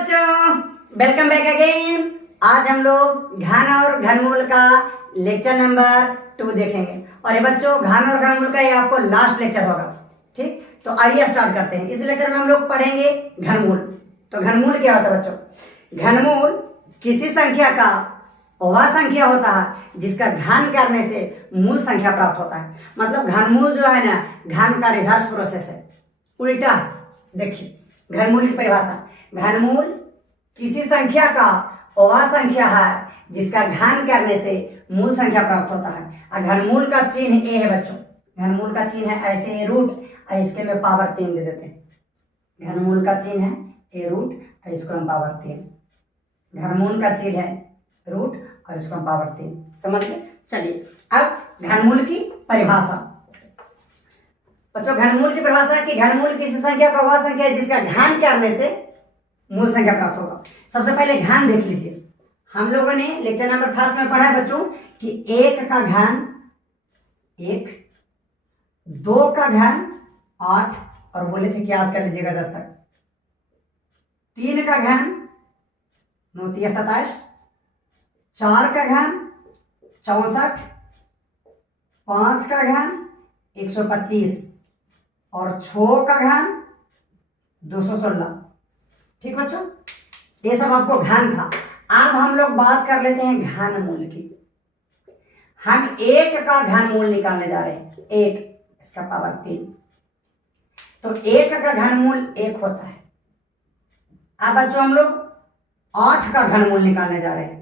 बच्चों, welcome back again. आज हम लोग घन और घनमूल का लेक्चर नंबर 2 देखेंगे। और ये बच्चों, घन और घनमूल का ये आपको लास्ट लेक्चर होगा। ठीक, तो आइए स्टार्ट करते हैं। इस लेक्चर में हम लोग पढ़ेंगे घनमूल। तो घनमूल क्या होता है बच्चों? घनमूल किसी संख्या का वह संख्या होता है जिसका घन करने से मूल संख्या प्राप्त होता है। मतलब घनमूल जो है ना, घन का रिवर्स प्रोसेस है, उल्टा। देखिए घनमूल की परिभाषा, घनमूल किसी संख्या का वह संख्या है जिसका घन करने से मूल संख्या प्राप्त होता है। और घनमूल का चिन्ह ए है बच्चों। घनमूल का चिन्ह है ऐसे ए रूट, और इसके में पावर 3 दे देते हैं। घनमूल का चिन्ह है ए रूट, और इसको हम पावर 3। घनमूल का चिन्ह है रूट और इसको हम पावर 3। समझ गए? चलिए अब घनमूल की परिभाषा। बच्चों घनमूल की परिभाषा कि घनमूल किसी संख्या का वह संख्या है जिसका घन करने से मूल संख्या प्राप्त होगा। सबसे पहले घन देख लीजिए। हम लोगों ने लेक्चर नंबर 1 में पढ़ा है बच्चों कि 1 का घन 1, 2 का घन 8, और बोले थे कि याद कर लीजिएगा 10 तक। 3 का घन 9 3 27, 4 का घन 64, 5 का घन 125 और 6 का घन 216। ठीक बच्चों, ये सब आपको घन था। अब हम लोग बात कर लेते हैं घनमूल की। हम 1 का घनमूल निकालने जा रहे हैं। 1, इसका पावर 3। तो 1 का घनमूल 1 होता है। अब बच्चों हम लोग 8 का घनमूल निकालने जा रहे हैं।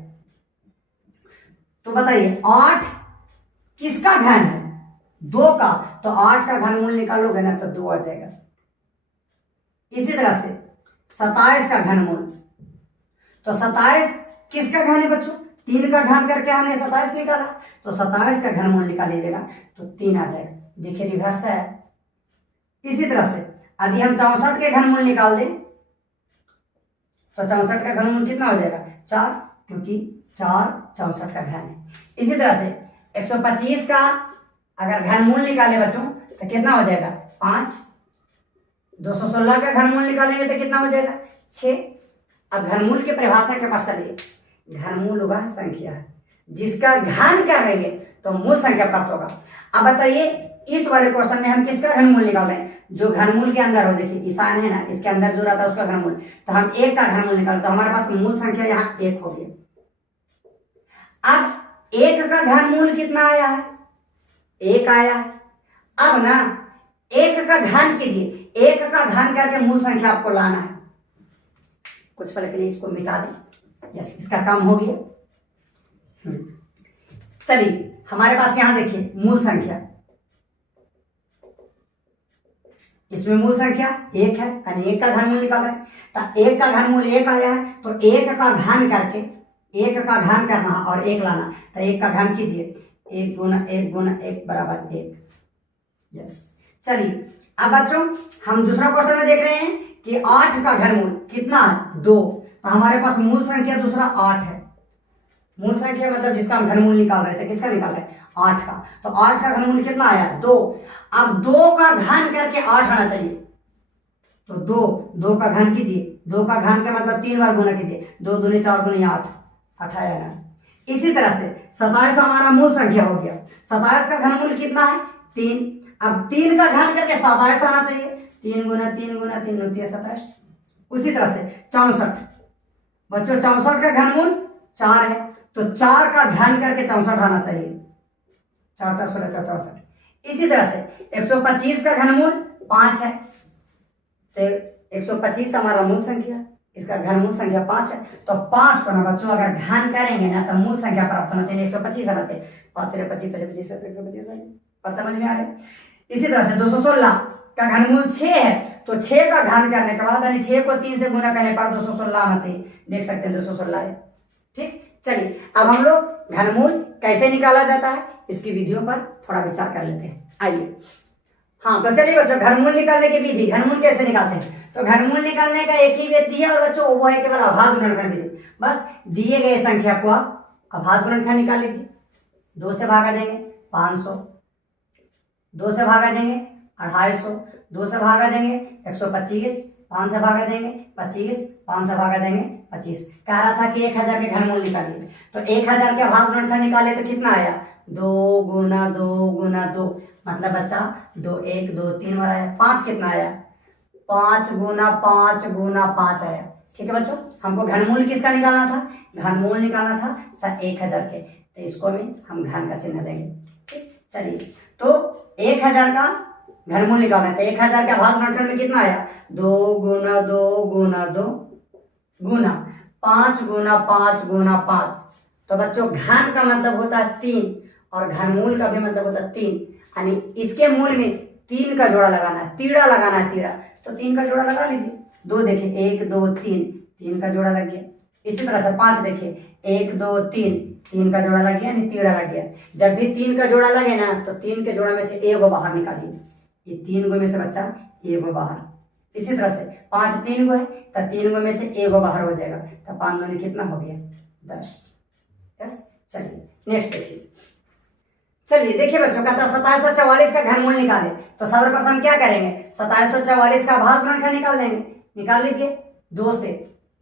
तो बताइए 8 किसका घन है? 2 का। तो 8 का घनमूल निकालोगे ना तो 2 आ जाएगा। इसी तरह से 27 का घनमूल, तो 27 किसका घन है बच्चों? 3 का घन करके हमने 27 निकाला, तो 27 का घनमूल निकाल लीजिएगा तो 3 आ जाएगा। देखिए रिवर्स है। इसी तरह से यदि हम 64 के घनमूल निकाल दें तो 64 का घनमूल कितना हो जाएगा? 4, क्योंकि 4 64 का घन है। इसी तरह से 125 का अगर घनमूल निकाले बच्चों तो कितना हो जाएगा? 5। 216 का घनमूल निकालेंगे तो कितना हो जाएगा? 6। अब घनमूल की परिभाषा के पास चलिए। घनमूल वह संख्या है जिसका घन करेंगे तो मूल संख्या प्राप्त होगा। अब बताइए इस वाले क्वेश्चन में हम किसका घनमूल निकाल रहे हैं? जो घनमूल के अंदर हो। देखिए ईशान है ना, इसके अंदर जो रहता है उसका घनमूल। तो हम 1 का घनमूल निकाल, तो हमारे पास मूल संख्या यहाँ 1 हो गई। अब 1 का घनमूल कितना आया है? 1 आया है। अब ना 1 का घन कीजिए। 1 का घन करके मूल संख्या आपको लाना है। कुछ पल के लिए इसको मिटा दें। यस, इसका काम हो गया। चलिए हमारे पास यहां देखिए मूल संख्या। इसमें मूल संख्या 1 है, यानी 1 का घनमूल निकाल रहे हैं। तो 1 का घनमूल 1 आया है, तो 1 का घन करके 1 का घन करना और 1 लाना। तो 1 का घन कीजिए। 1 गुना 1 गुना 1 बराबर 1। यस, चलिए अब बच्चों हम दूसरा क्वेश्चन में देख रहे हैं कि 8 का घनमूल कितना है? 2। तो हमारे पास मूल संख्या दूसरा 8 है। मूल संख्या मतलब जिसका हम घनमूल निकाल रहे थे, किसका निकाल रहे हैं? 8 का। तो 8 का घनमूल कितना आया? 2। अब 2 का घन करके 8 आना चाहिए। तो 2 का घन कीजिए। 2 का घन का मतलब 3 बार गुना कीजिए। 2 दूनी 4 दूनी 8, 8 आया ना। इसी तरह से 27 हमारा मूल संख्या हो गया। 27 का घनमूल कितना है? 3। अब 3 का घन करके 27 आना चाहिए। 3 गुना 3 गुना 3 9 27। उसी तरह से 64 बच्चों, 64 का घनमूल 4 है, तो 4 का घन करके 64 आना चाहिए। 4 4 16 64। इसी तरह से 125 का घनमूल 5 है, तो 125 हमारा मूल संख्या, इसका घनमूल संख्या 5 है। तो 5 को ना बच्चों अगर घन करेंगे ना तो मूल संख्या प्राप्त होना चाहिए 125 आना चाहिए। 5 6 25 25 125 बात समझ में आ रही है? इसी तरह से 216 का घनमूल 6 है, तो 6 का घन करने के बाद यानी 6 को 3 से गुना करने पर 216 आना चाहिए। देख सकते हैं 216 है। ठीक, चलिए अब हम लोग घनमूल कैसे निकाला जाता है इसकी विधियों पर थोड़ा विचार कर लेते हैं। आइए, हाँ तो चलिए बच्चों, घनमूल निकालने की विधि, घनमूल कैसे निकालते हैं? तो घनमूल निकालने का एक ही विधि है और बच्चों वो है केवल अभाज्य गुणनखंड विधि। बस दिए गए संख्या को आप अभाज्य गुणनखंड निकाल लीजिए। 2 से भागा देंगे 500, 2 से भागा देंगे 250, 2 से भागा देंगे 125, 5 से भागा देंगे 25, 5 से भागा देंगे 25। कह रहा था कि 1000 के घनमूल निकालिए, तो 1000 के भागफल निकाले तो कितना आया, 2 गुना 2 गुना 2, मतलब बच्चा 2 1 2 3 बार आया। 5 कितना आया, 5 गुना 5 गुना 5 आया। ठीक है बच्चों, हमको घनमूल किसका निकालना था, घनमूल निकालना था सर 1000 के, तो इसको भी हम घन का चिन्ह देंगे। ठीक, चलिए तो 1000 का घनमूल निकालना है, 1000 का भागफल में कितना आया, 2 गुना 2 गुना 2 गुना 5 गुना 5 गुना 5। तो बच्चों घन का मतलब होता है 3 और घनमूल का भी मतलब होता है 3, यानी इसके मूल में 3 का जोड़ा लगाना है, तीड़ा लगाना है, तीड़ा। तो 3 का जोड़ा लगा लीजिए, 2 देखिए 1 2 3, 3 का जोड़ा लग गया। इसी तरह से 5 देखिए 1 2 3, 3 का जोड़ा लग गया, यानी तीड़ा लग गया। जब भी 3 का जोड़ा लगे ना तो 3 के जोड़ा में से एगो बाहर निकालिए, ये 3 गो में से बच्चा एगो बाहर। इसी तरह से 5 3 गो है तो 3 गो में से एगो बाहर हो जाएगा, तो 5 दूनी कितना हो गया, 10। यस, चलिए नेक्स्ट देखिए। चलिए देखिए बच्चों, कहता है 2744 का घनमूल निकाले, तो सर्वप्रथम क्या करेंगे, 2744 का भागफल निकाल लेंगे। निकाल लीजिए 2 से,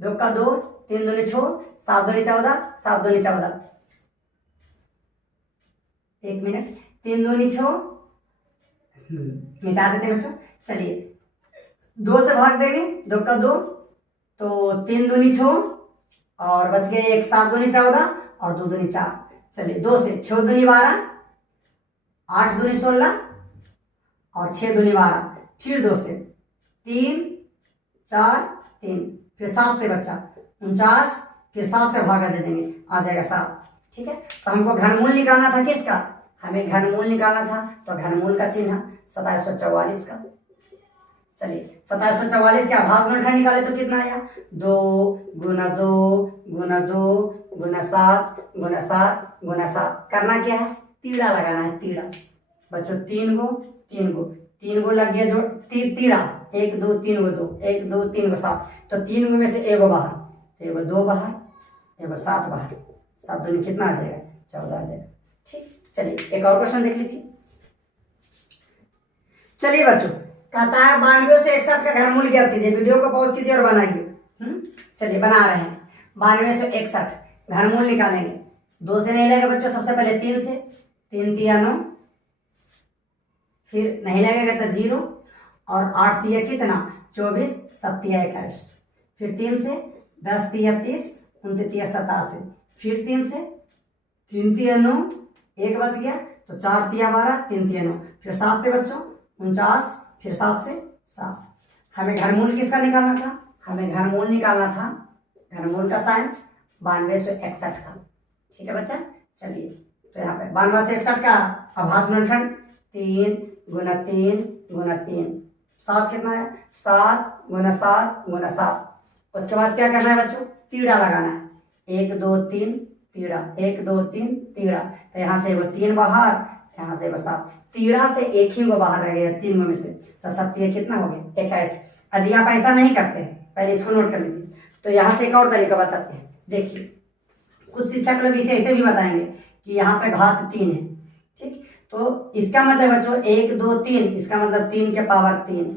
2 का 2, 3 दूनी 6, 7 दूनी 14, 7 दूनी 14, 1 मिनट, 3 दूनी 6, मिटा देते बच्चों। चलिए 2 से भाग देंगे, 2 का 2, तो 3 दूनी 6 और बच गए 1, 7 दूनी 14 और 2 दूनी 4। चलिए 2 से 6 दूनी 12, 8 दूनी 16 और 6 दूनी 12, फिर 2 से 3 4 3, फिर 7 से बच्चा 49, फिर 7 से भागा दे देंगे, आ जाएगा 7। ठीक है, तो हमको घनमूल निकालना था किसका, हमें घनमूल निकालना था, तो घनमूल का चिन्ह 2744 का। चलिए 2744 का भागफल निकाले तो कितना आया, 2 गुना 2 गुना 2 गुना 7 गुना 7 गुना 7। करना क्या है, तीड़ा लगाना है, तीड़ा। बच्चों 3 गो 3 गो 3 गो लग गया जो तीड़ा, 1 2 3 गो 2, 1 2 3 गो 7, तो 3 गो में से एगो बाहर, तो एगो 2 बाहर, एगो 7 बाहर, 7 दूनी कितना आ जाएगा, 14 आ जाएगा। ठीक, चलिए एक और क्वेश्चन देख लीजिए। चलिए बच्चों, कहता है 92 से 61 का घनमूल ज्ञात कीजिए। वीडियो को पॉज कीजिए और बनाइए। चलिए बना रहे हैं, 92 से 61 घनमूल निकालेंगे। 2 से नहीं लगेगा बच्चों, सबसे पहले 3 से, 3 तिया 9, फिर नहीं लगेगा तो 0 और 8 तिया कितना 24, 7 तिया 21, फिर 3 से 10 तिया 30, 29 तिया 87, फिर 3 से 3 तिया 9, 1 बच गया तो 4 तिया 12, 3 तिया 9, फिर 7 से बच्चों 49, फिर 7 से 7। हमें घनमूल किसका निकालना था, हमें घनमूल निकालना था, घनमूल का साइन 92 से 61 का। ठीक है बच्चा, चलिए तो यहाँ पे 92 से 61 का भागफल 3 गुना 3 गुना 3, 7 कितना है, 7 गुना 7 गुना 7। उसके बाद क्या करना है बच्चों, तीड़ा लगाना है, 1 2 3 तीड़ा, 1 2 3 तीड़ा, तो यहाँ से वो 3 बाहर, यहाँ से वो 7, तीड़ा से एक ही गो बाहर रह गया 3 में से, तो 7 कितना हो गया 21। यदि आप ऐसा नहीं करते, पहले इसको नोट कर लीजिए। तो यहाँ से एक और तरीका बताते हैं, देखिए कुछ शिक्षक लोग इसे ऐसे भी बताएंगे कि यहाँ पे घात 3 है। ठीक, तो इसका मतलब बच्चों 1 2 3, इसका मतलब 3 के पावर 3।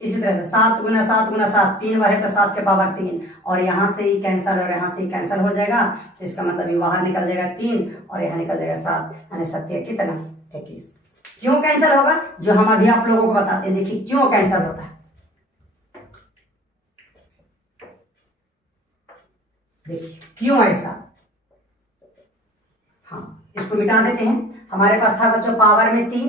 इसी तरह से 7 गुना 7 गुना 7, 3 बार है तो 7 के पावर 3, और यहाँ से ही कैंसिल और यहाँ से ही कैंसिल हो जाएगा, तो इसका मतलब ये बाहर निकल जाएगा 3 और यहाँ निकल जाएगा 7, यानी 7 कितना 21। क्यों कैंसिल होगा, जो हम अभी आप लोगों को बताते हैं, देखिए क्यों कैंसिल होता है। देखिए क्यों ऐसा, हाँ इसको मिटा देते हैं। हमारे पास था बच्चों पावर में 3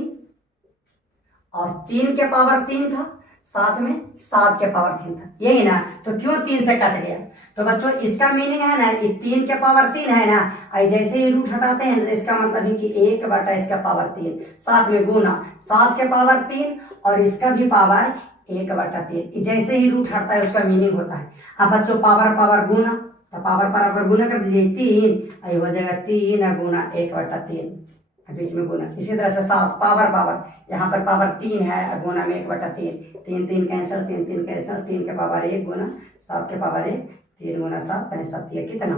और 3 के पावर 3 था, साथ में 7 के पावर 3 था, यही ना, तो क्यों 3 से कट गया। तो बच्चों इसका मीनिंग है ना, 3 के पावर 3 है ना, जैसे ही रूट हटाते हैं तो इसका मतलब है कि 1 बटा इसका पावर 3, साथ में गुना 7 के पावर 3 और इसका भी पावर 1 बटा 3, जैसे ही रूट हटता है उसका मीनिंग होता है। अब बच्चों पावर पावर गुना, तो पावर पर गुना कर दीजिए 3, आई हो जाएगा 3 गुना 1 बटा 3, बीच में गुना। इसी तरह से 7 पावर पावर, यहाँ पर पावर 3 है, गुना में 1 बटा 3, 3 3 कैंसिल, 3 3 कैंसिल, 3 के पावर 1 गुना 7 के पावर 1, 3 गुना 7 यानी 7 कितना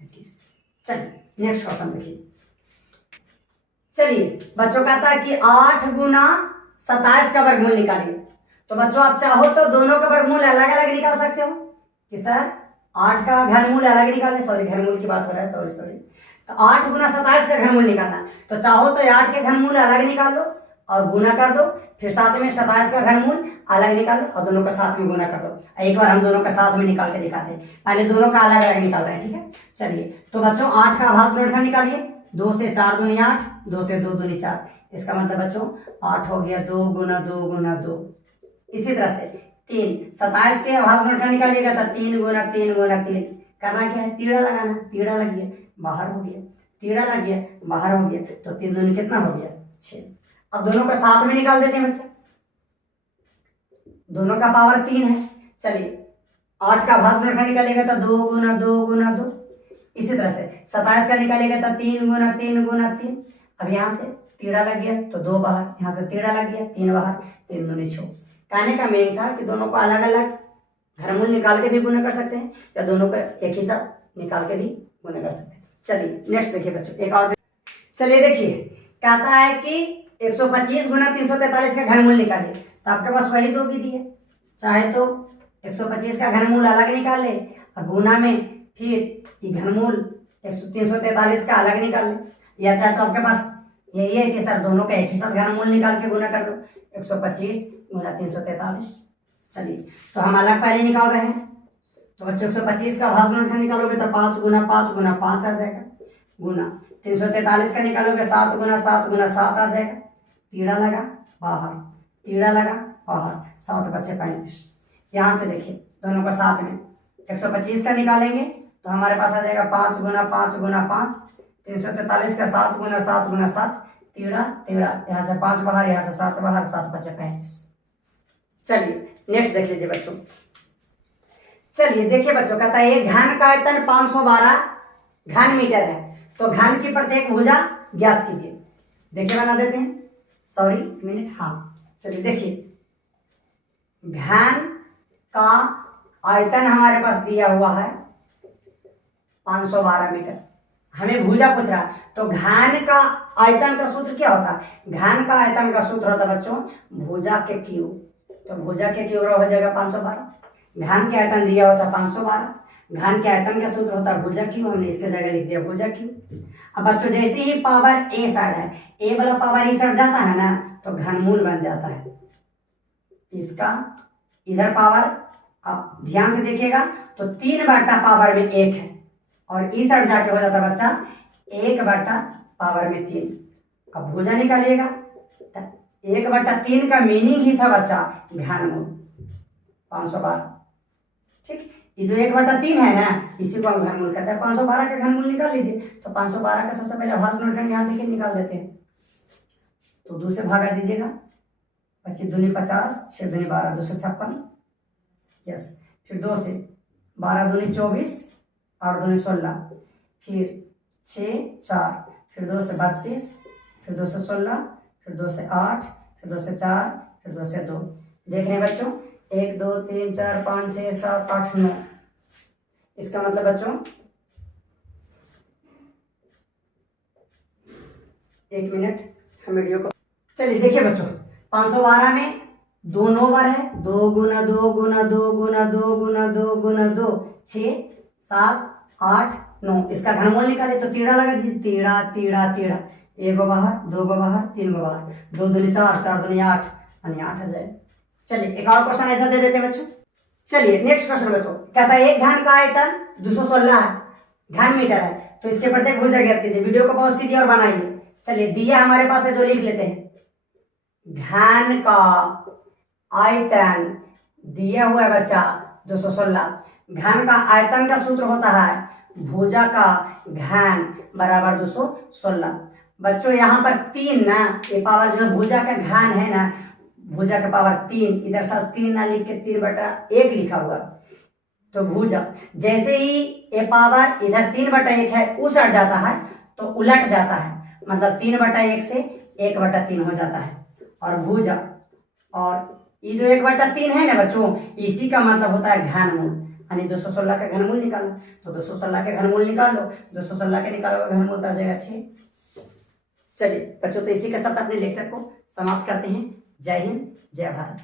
21। चलिए नेक्स्ट क्वेश्चन देखिए। चलिए बच्चों कहता है कि 8 गुना 27 का वर्गमूल निकालिए। तो बच्चों आप चाहो तो दोनों का वर्गमूल अलग अलग निकाल सकते हो कि सर 8 का घनमूल अलग निकालना, सॉरी घनमूल की बात हो रहा है, सॉरी सॉरी। तो 8 गुना 27 का घनमूल निकालना, तो चाहो तो 8 के घनमूल अलग निकाल लो और गुना कर दो, फिर साथ में 27 का घनमूल अलग निकाल लो और दोनों का साथ में गुना कर दो। एक बार हम दोनों का साथ में निकाल के दिखाते हैं, पहले दोनों का अलग अलग निकाल रहे हैं, ठीक है। चलिए तो बच्चों 8 का आभाज्य गुणनखंड निकालिए, 2 से 4 दूनी 8, 2 से 2 दूनी 4, इसका मतलब बच्चों 8 हो गया 2 गुना 2 गुना 2। इसी तरह से 3, 27 के आभाज्य गुणनखंड निकालिएगा तो 3 गुना 3 गुना 3, करना क्या है, तीड़ा लगाना, तीड़ा लग गया बाहर हो गया, तीड़ा लग गया बाहर हो गया, तो 3 दूनी कितना हो गया 6। अब दोनों का साथ में निकाल देते हैं बच्चा, दोनों का पावर 3 है। चलिए 8 का आभाज्य गुणनखंड निकालेगा तो 2 गुना 2 गुना 2, इसी तरह से 27 का निकालेगा तो 3 गुना 3 गुना 3। अब यहाँ से तीड़ा लग गया तो 2 बाहर, यहाँ से तीड़ा लग गया 3 बाहर, 3 दूनी 6। कहने का मेन था कि दोनों को अलग अलग घनमूल निकाल के भी गुना कर सकते हैं या दोनों को एक ही साथ निकाल के भी गुना कर सकते हैं। चलिए नेक्स्ट देखिए बच्चों, एक और चलिए देखिए, कहता है कि 125 गुना 343 का घनमूल निकालिए, तो आपके पास वही दो विधि है, चाहे तो 125 का घनमूल अलग निकाल ले और गुना में फिर घनमूल 343 का अलग निकाल ले, या चाहे तो आपके पास यही है कि सर दोनों का एक ही साथ घनमूल निकाल के गुना कर लो, 125 गुना 343। चलिए तो हम अलग पहले निकाल रहे हैं, तो बच्चों 125 का आभाज्य गुणनखंड निकालोगे तो 5 गुना 5 गुना 5 आ जाएगा, गुना 343 का निकालोगे 7 गुना 7 गुना 7 आ जाएगा, तीड़ा लगा बाहर, तीड़ा लगा बाहर, 7 बचे 35। यहाँ से देखिए दोनों का साथ में 125 का निकालेंगे तो हमारे पास आ जाएगा 5 गुना 5 गुना 5, 343 का 7 गुना 7 गुना 7, तीड़ा तीड़ा, यहाँ से 5 बाहर, यहाँ से 7 बाहर, 7 बचे 35। चलिए नेक्स्ट देख लीजिए बच्चों, चलिए देखिए बच्चों, कहता है एक घन का आयतन 512 घन मीटर है, तो घन की प्रत्येक भुजा ज्ञात कीजिए। देखिए बना देते हैं, सॉरी मिनट, हाँ चलिए देखिए, घन का आयतन हमारे पास दिया हुआ है 512 मीटर, हमें भुजा पूछ रहा है, तो घन का आयतन का सूत्र क्या होता है, घन का आयतन का सूत्र होता है बच्चों भुजा के क्यूब, तो भुजा के क्यूब हो जाएगा 512, घन के आयतन दिया होता है 512, घन के आयतन का सूत्र होता है भुजा क्यूब, हमने इसके जगह लिख दिया भुजा क्यूब। अब बच्चों जैसे ही पावर ए साइड है, ए वाला पावर ई साइड जाता है ना तो घनमूल बन जाता है इसका, इधर पावर आप ध्यान से देखिएगा तो 3 बटा पावर में 1 है और ई साइड जाके हो जाता है बच्चा 1 बटा पावर में 3। अब भुजा निकालिएगा, 1 बटा 3 का मीनिंग ही था बच्चा घनमूल 512, ठीक। ये जो 1 बटा 3 है ना इसी को हम घनमूल कहते हैं। 512 का घनमूल निकाल लीजिए, तो 512 का सबसे पहले आभाज्य गुणनखंड यहाँ देखिए निकाल देते हैं, तो 2 से भागा दीजिएगा, 25 दूनी 50, 6 दूनी 12, 256, यस, फिर 2 से 12 दूनी 24, 8 दूनी 16, फिर 6 4, फिर 2 से 32, फिर 2 से 16, फिर 2 से 8, फिर 2 से 4, फिर 2 से 2। देख रहे हैं बच्चों 1 2 3 4 5 6 7 8 9, इसका मतलब बच्चों 1 मिनट हम वीडियो को, चलिए देखिए बच्चों 512 में 2 9 बार है, 2 गुना 2 गुना 2 गुना 2 गुना 2 गुना 2, 6 7 8 9, इसका घनमूल निकाले तो तीड़ा लगा जी, तीड़ा तीड़ा तीड़ा, 1 गो बाहर, 2 गो बाहर, 3 गो बाहर, 2 दूनी 4, 4 दूनी 8, यानी 8 आ जाए। चलिए एक और क्वेश्चन ऐसा दे देते हैं बच्चों, चलिए नेक्स्ट क्वेश्चन बच्चों, कहता है एक घन का आयतन 216 है, घन मीटर है, तो इसके प्रत्येक भुजा ज्ञात कीजिए। वीडियो को पॉज कीजिए और बनाइए। चलिए दिया हमारे पास है जो लिख लेते हैं, घन का आयतन दिया हुआ है बच्चा 216, घन का आयतन का सूत्र होता है भुजा का घन बराबर 216। बच्चों यहाँ पर 3 ना, ये पावर जो है भुजा का घन है ना, भुजा का पावर 3, इधर सर 3 ना लिख के 3 बटा 1 लिखा हुआ, तो भुजा जैसे ही ये पावर इधर 3 बटा 1 है उस हट जाता है तो उलट जाता है, मतलब 3 बटा 1 से 1 बटा 3 हो जाता है, और भुजा और ये जो 1 बटा 3 है ना बच्चों, इसी का मतलब होता है घनमूल, यानी 216 का घनमूल निकालो, तो 216 के घनमूल निकालो, 216 के निकालोगे घनमूल तो आ जाएगा 6। चलिए बच्चों तो इसी के साथ अपने लेक्चर को समाप्त करते हैं। जय हिंद, जय भारत।